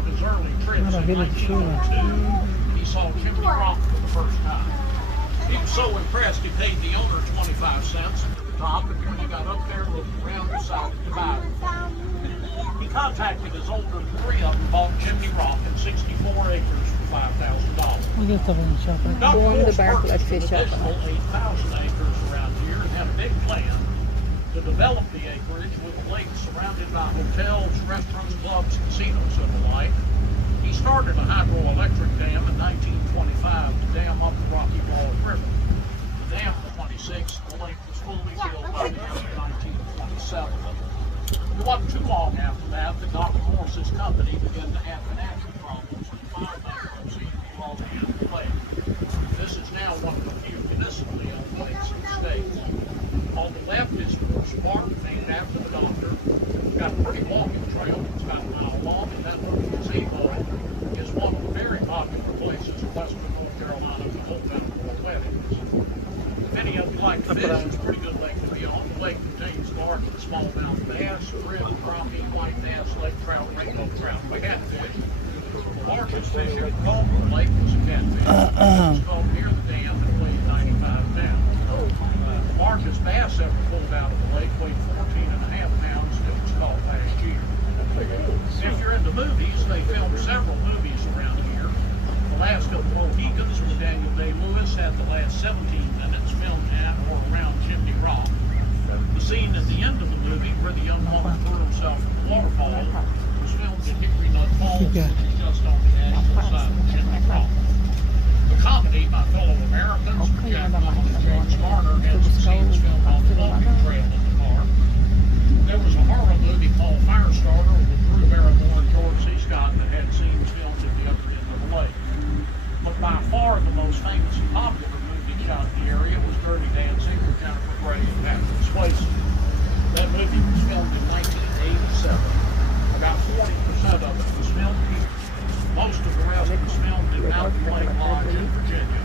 of his early trips in 1902, he saw Chimney Rock for the first time. He was so impressed he paid the owner 25 cents at the top, and when he got up there and looked around, decided to buy it. He contacted his older three of them, bought Chimney Rock in 64 acres for $5,000. Bom do barco lá de fechar. 8,000 acres around here and had a big plan to develop the acreage with a lake surrounded by hotels, restaurants, clubs, casinos, and the like. He started a hydroelectric dam in 1925 to dam up the Rocky Falls River. The dam was 26, the lake was fully filled by the end of 1927. It wasn't too long after that that Dr. Morse's company began to have financial problems and filed bankruptcy and lost the lake. This is now one of the few municipally owned lakes in the state. On the left is Morse Park, named after the doctor. It's got a pretty walking trail, it's about a mile long, and that little gazebo is one of the very popular places in western North Carolina to hold outdoor weddings. If any of you like to fish, it's a pretty good lake to be on. The lake contains large and smallmouth bass, rib, crappie, white bass, lake trout, rainbow trout, and catfish. The largest fish ever caught in the lake was a catfish. It was caught near the dam and weighed 95 pounds. The largest bass ever pulled out of the lake weighed 14.5 pounds and it was caught last year. If you're into movies, they filmed several movies around here. The Last of the Mohicans with Daniel Day-Lewis had the last 17 minutes filmed at or around Chimney Rock. The scene at the end of the movie where the young woman threw himself in the waterfall was filmed at Hickory Nut Falls, which is just on the national side of Chimney Rock. The comedy, My Fellow Americans, with Jack Lemmon and James Garner, had some scenes filmed on the walking trail in the car. There was a horror movie called Firestarter with Drew Barrymore and George C. Scott that had scenes filmed at the other end of the lake. But by far the most famous and popular movie shot in the area was Dirty Dancing with Jennifer Grey and Patrick Swayze. That movie was filmed in 1987. About 40% of it was filmed here. Most of the rest was filmed in Mountain Lake Lodge in Virginia.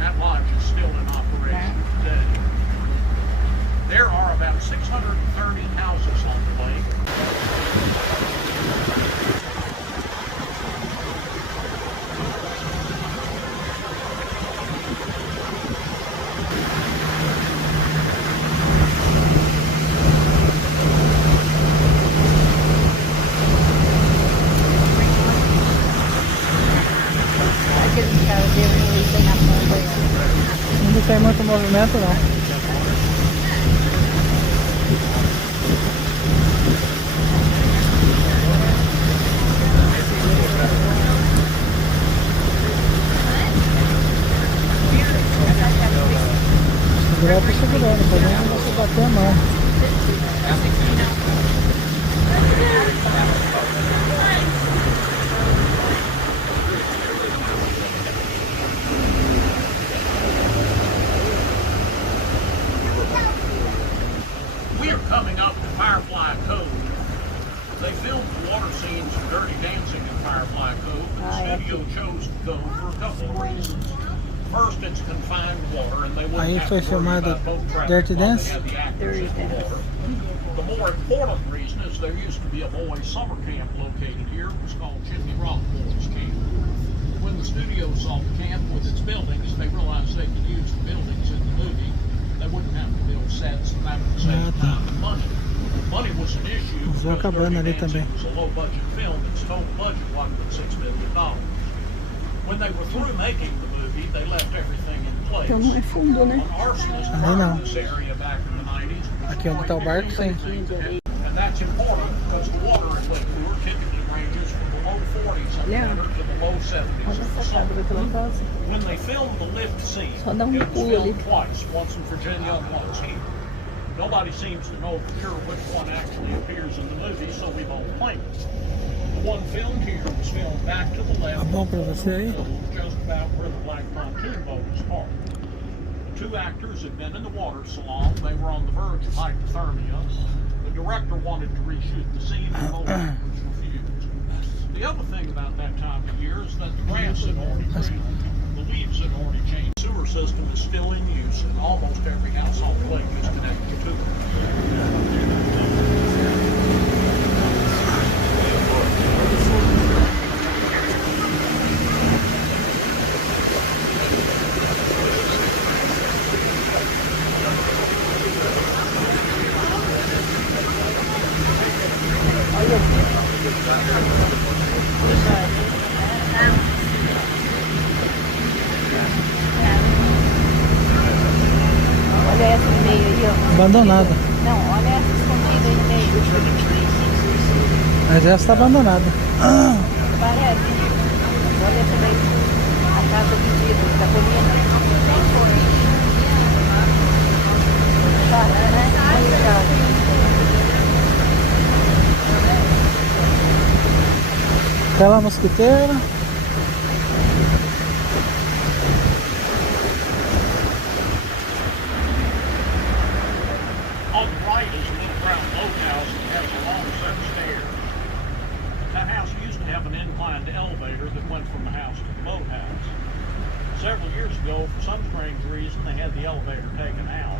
That lodge is still in operation today. There are about 630 houses on the lake. Não tem muito movimento não. Segurar para segurar, não pode nem você bater a mão. We are coming up to Firefly Cove. They filmed the water scenes of Dirty Dancing in Firefly Cove, and the studio chose to go for a couple of reasons. First, it's confined water, and they wouldn't have to worry about boat traffic while they had the actors in the water. The more important reason is there used to be a boys' summer camp located here. It was called Chimney Rock Boys Camp. When the studio saw the camp with its buildings, they realized they could use the buildings in the movie. They wouldn't have to build sets and that would save time and money. Money was an issue because Dirty Dancing was a low-budget film. Its total budget wasn't but $6 million. When they were through making the movie, they left everything in place. Então não é fundo, né? An arsonist burned this area back in the 90s. Aqui onde está o barco, sim. And that's important because the water in Lake Lure typically ranges from the low 40s in the winter to the low 70s in the summer. When they filmed the lift scene, it was filmed twice, once in Virginia and once here. Nobody seems to know for sure which one actually appears in the movie, so we won't claim it. The one filmed here was filmed back to the left, just about where the black pontoon boat is parked. The two actors had been in the water so long they were on the verge of hypothermia. The director wanted to reshoot the scene and both actors refused. The other thing about that time of year is that the grass had already green, the leaves had already changed. The sewer system is still in use and almost every house on the lake is connected to it. Olha essa no meio aí, ó. Abandonada. Não, olha essa escondida aí no meio. Mas essa tá abandonada. Parece. Olha essa daí. A casa de vidro da colina. Tá, né? Aí, cara. Aquela mosquiteira. On the right is an in-ground boathouse that has a long set of stairs. That house used to have an inclined elevator that went from the house to the boathouse. Several years ago, for some strange reason, they had the elevator taken out.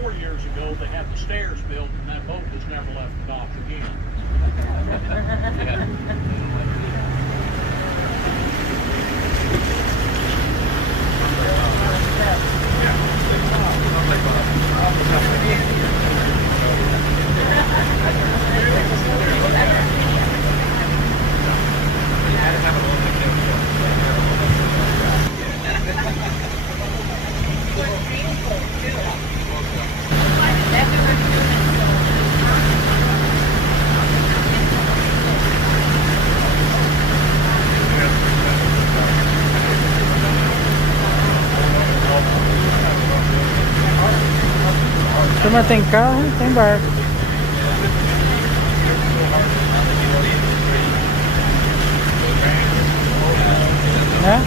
4 years ago, they had the stairs built, and that boat has never left the dock again. Turma tem carro, tem barco. Né?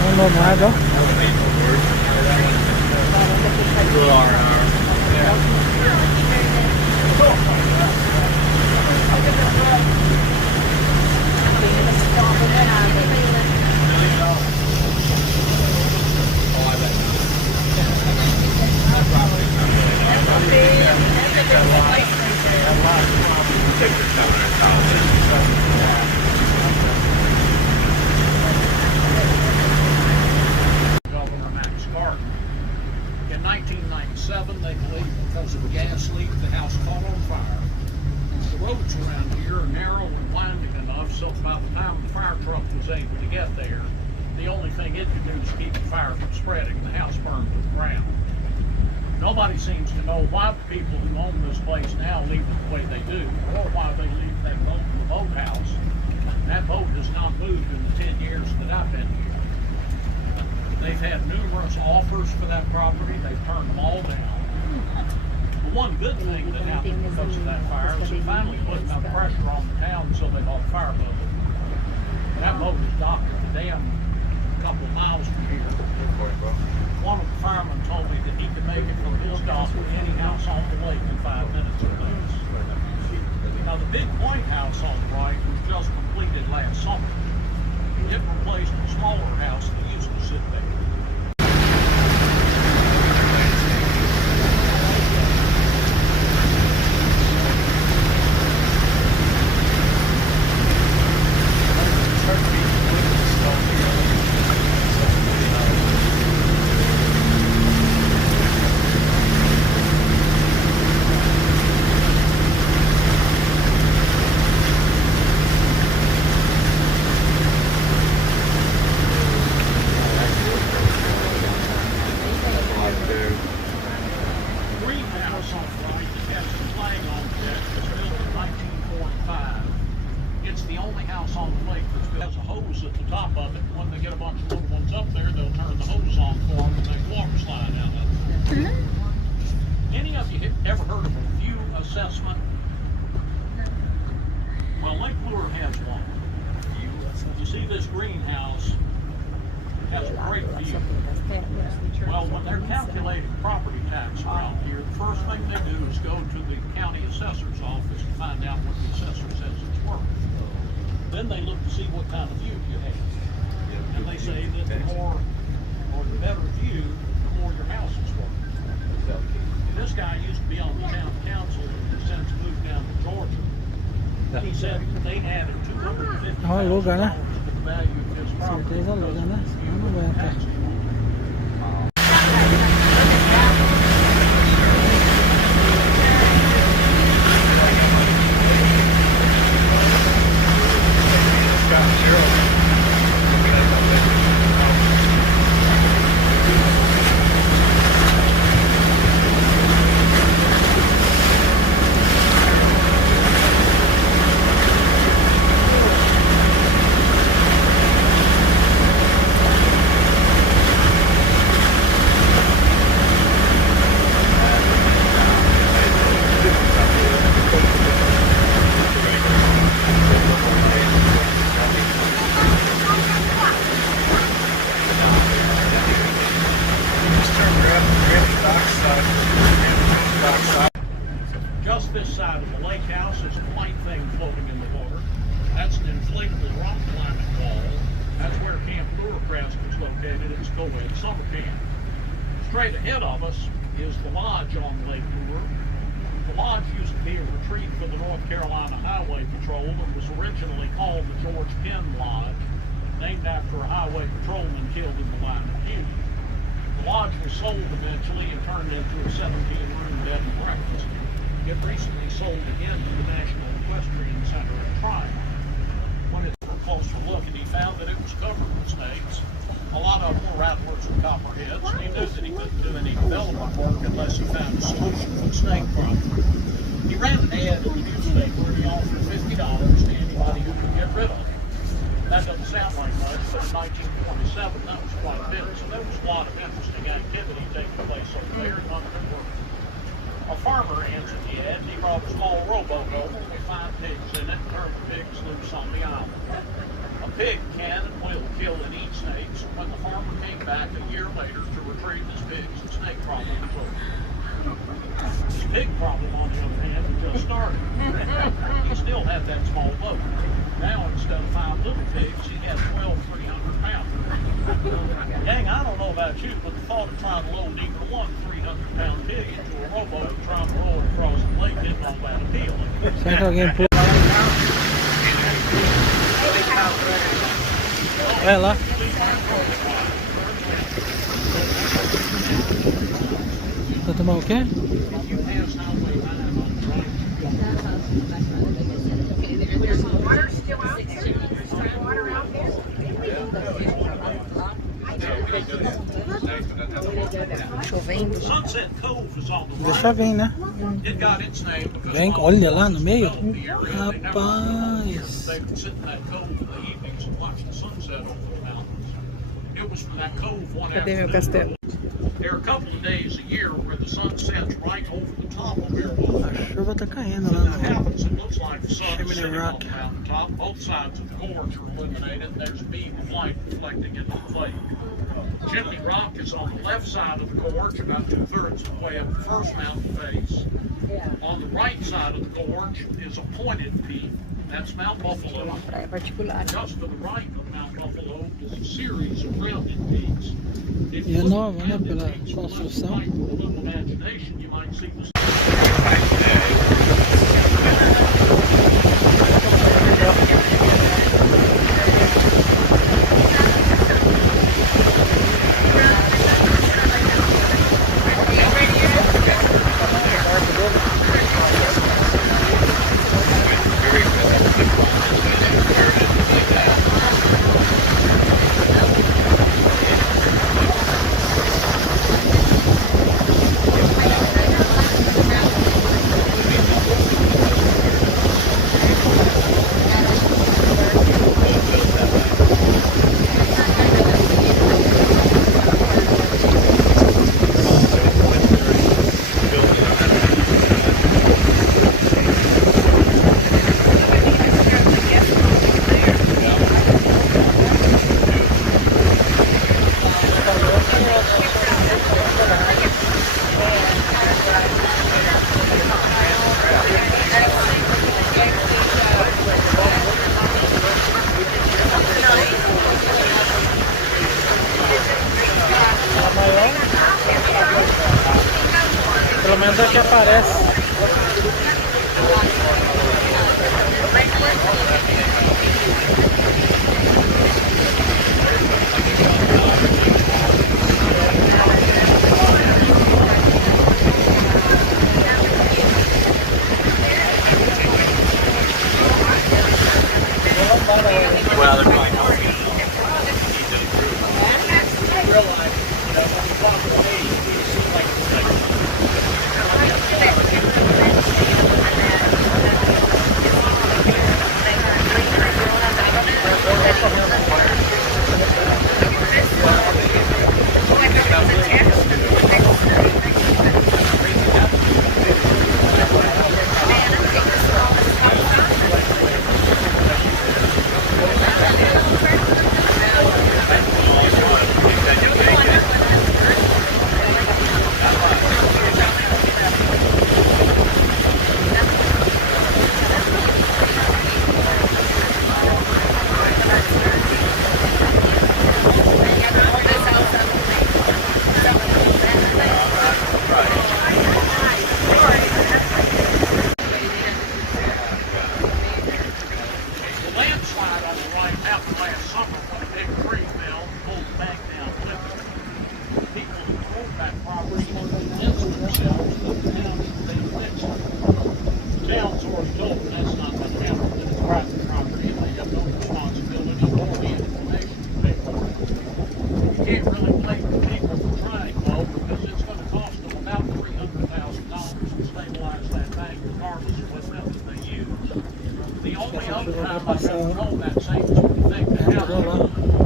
Não andou nada, ó. Governor Max Gardner. In 1997, they believe because of a gas leak, the house caught on fire. The roads around here are narrow and winding enough so by the time the fire truck was able to get there, the only thing it could do is keep the fire from spreading. The house burned to the ground. Nobody seems to know why the people who own this place now leave it the way they do, or why they leave that boat in the boathouse. That boat has not moved in the 10 years that I've been here. They've had numerous offers for that property. They've turned them all down. The one good thing that happened because of that fire is it finally put enough pressure on the town so they bought a fire boat. That boat is docked at the dam a couple of miles from here. One of the firemen told me that he could make it from his dock to any house on the lake in 5 minutes or less. Now the big white house on the right was just completed last summer. It replaced a smaller house that used to sit there. Greenhouse on the right that has the flag on the deck was built in 1945. It's the only house on the lake that's has a hose at the top of it. When they get a bunch of little ones up there, they'll turn the hose on for them and they can water slide out of it. Any of you ever heard of a view assessment? Well, Lake Lure has one. You see this greenhouse has a great view. Well, when they're calculating property tax around here, the first thing they do is go to the county assessor's office to find out what the assessor says it's worth. Then they look to see what kind of view you have. And they say that the more or the better view, the more your house is worth. This guy used to be on the town council and has since moved down to Georgia. He said they added $250,000 aluga, né? to the value of his property. Certeza aluga, né? Senão não aguenta. Just this side of the lake house is a white thing floating in the water. That's an inflatable rock climbing wall. That's where Camp Lurcrest is located. It's co-ed summer camp. Straight ahead of us is the lodge on Lake Lure. The lodge used to be a retreat for the North Carolina Highway Patrol and was originally called the George Penn Lodge, named after a highway patrolman killed in the line of duty. The lodge was sold eventually and turned into a 17-room bed and breakfast. It recently sold again to the National Equestrian Center in Triumph. When it took a closer look, and he found that it was covered with snakes. A lot of them were rattlers and copperheads, and he knew that he couldn't do any development work unless he found a solution for the snake problem. He ran an ad in the newspaper and he offered $50 to anybody who could get rid of them. That doesn't sound like much, but in 1927 that was quite a bit, so there was a lot of interesting activity taking place over there and none of it worked. A farmer answered the ad, and he brought a small rowboat over with 5 pigs in it and turned the pigs loose on the island. A pig can and will kill and eat snakes, and when the farmer came back a year later to retrieve his pigs, the snake problem was over. His pig problem, on the other hand, had just started. He still had that small boat. Now, instead of 5 little pigs, he had 12 300-pounders. Dang, I don't know about you, but the thought of trying to load either one 300-pound pig into a rowboat and trying to roll it across the lake isn't all that appealing. Será que alguém pula? Vai lá. Tá tomando o quê? Chovendo. Sunset Cove is on the Deixa vir, né? It got its name because Vem, olha lá no meio. Rapaz. They would sit in that cove in the evenings and watch the sunset over the mountains. It was from that cove one Cadê meu afternoon. castelo? There are a couple of days a year where the sun sets right over the top of Marigold. A chuva tá caindo lá When that no happens, it looks like the sun is Chimney sitting Rock. on the mountaintop. Both sides of the gorge are illuminated, and there's a beam of light reflecting into the lake. Chimney Rock is on the left side of the gorge, about 2/3 of the way up the first mountain face. On the right side of the gorge is a pointed peak. That's Mount Buffalo. Uma praia particular. Just to the right of Mount Buffalo is a series of rounded peaks. If E you é look nova, at né, the pela peaks with a little construção. light, with a little imagination, you might see the aparece. Well, they're probably not. Realize, when we talk to me, he seems like the landslide on the right happened last summer when a big tree fell and pulled the bank down with it. People who owned that property convinced themselves that the town should be fixed. The town's already told them that's not going to happen, that it's private property and they have no responsibility or the information to pay for it. You can't really blame the people for trying, though, because it's going to cost them about $300,000 to stabilize that bank, regardless of what method they use. The only other time I've ever known that same sort of thing to happen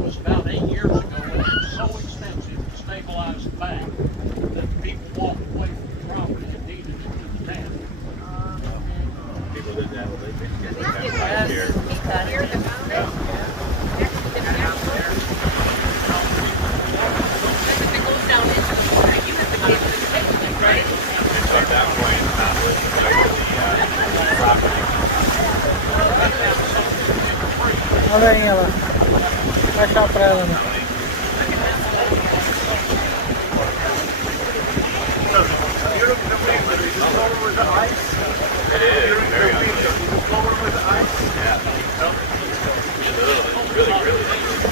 was about 8 years ago when it was so expensive to stabilize the bank that the people walked away from the property and deeded it to the town. People did that when they get back here. It's up that way and not with the property. Olha aí ela. Vai achar pra ela, né? It is very unusual. Yeah. It's really, really unusual.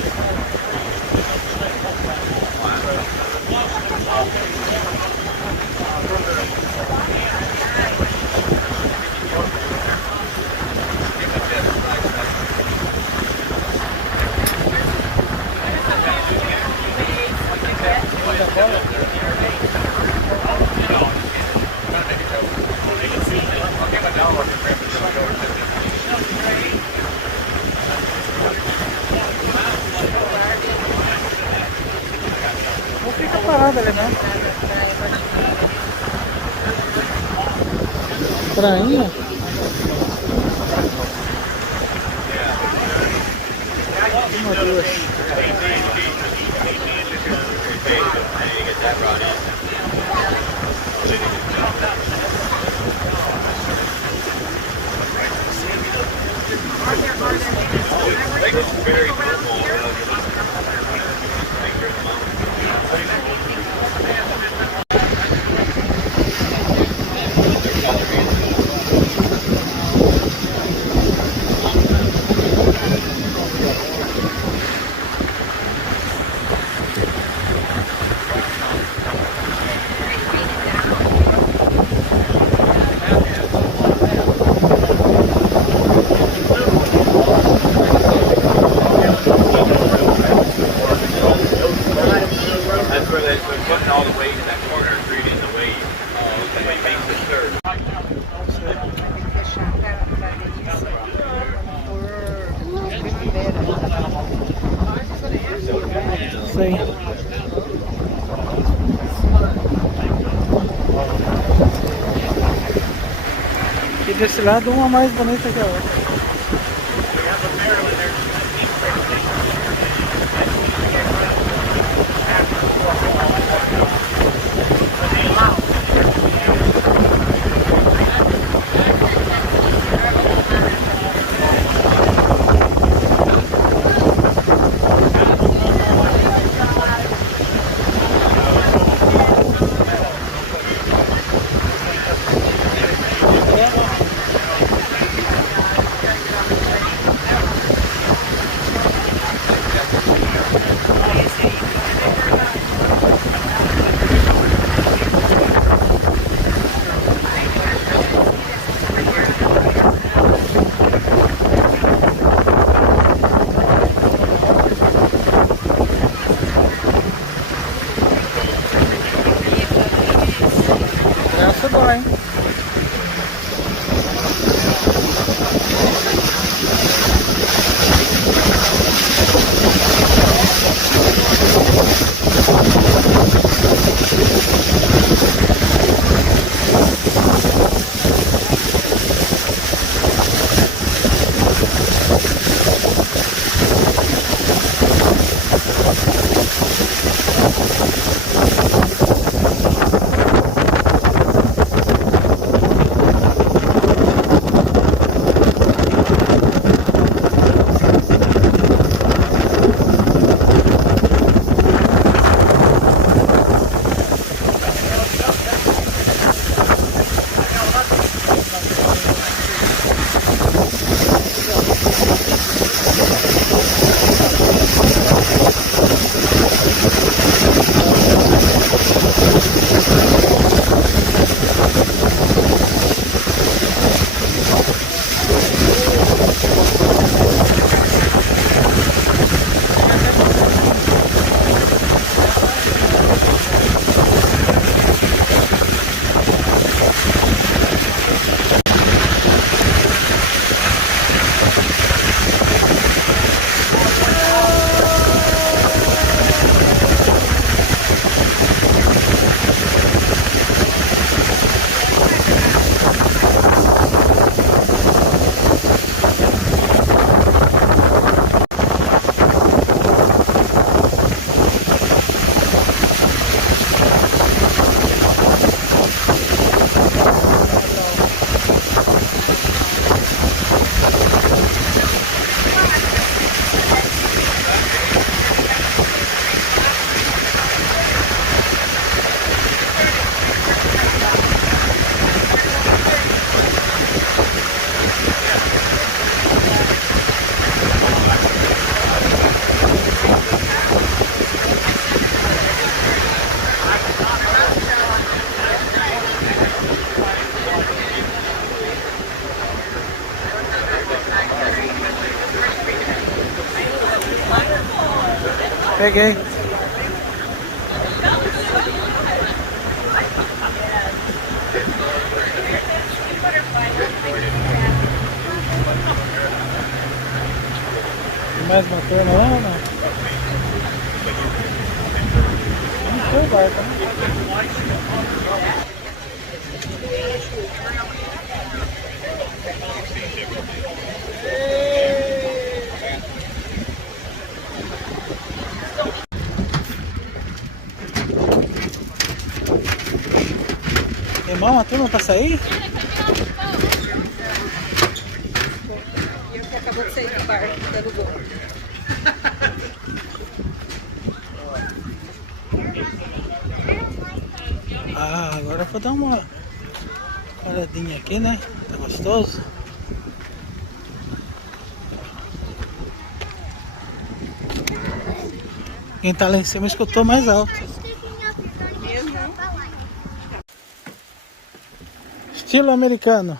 Não fica parada ali, não. Prainha? Uma, duas. Very cool. That's where they're putting all the weight in that corner, creating the weight. That's what makes it serve. Sim. E desse lado uma mais bonita que a outra. Peguei. Tem mais uma turma lá ou não? Não foi o barco, né? Irmão, uma turma pra sair? E eu que acabou de sair do barco, da Google. Ah, agora eu vou dar uma paradinha aqui, né? Tá gostoso? Quem tá lá em cima escutou mais alto. Estilo americano.